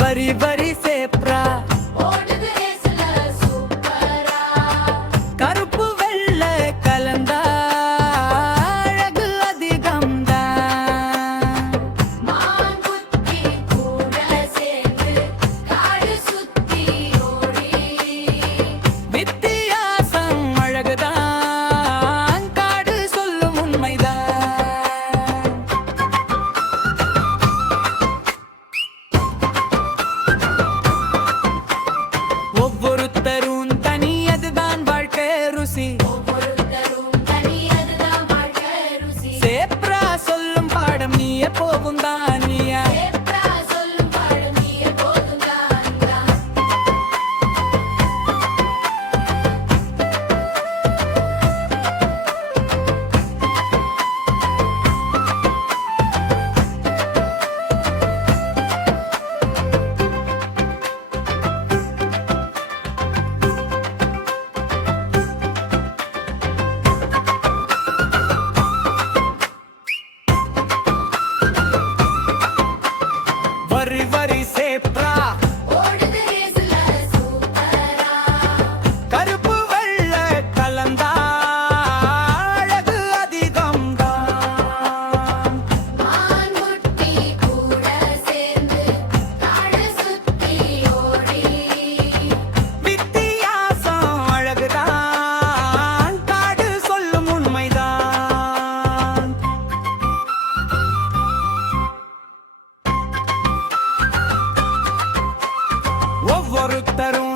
வரி வரி சேப்ரா கருப்பு வெள்ளை கலந்தா அழகு அதிகம்தான். வித்தியாசம் அழகுதான், காடு சொல்லும் உண்மைதான். ஒவ்வொருத்தரும் தனியதுதான் வாழ்க்கை ருசி. சேப்ரா சொல்லும் பாடம் நீயே போகும் தானியா. வரி வரி சேப்ரா கருப்பு வெள்ளை கலந்தா அழகு அதிகம்தான். வித்தியாசம் அழகுதான், காடு சொல்லும் உண்மைதான். ஒவ்வொருத்தரும்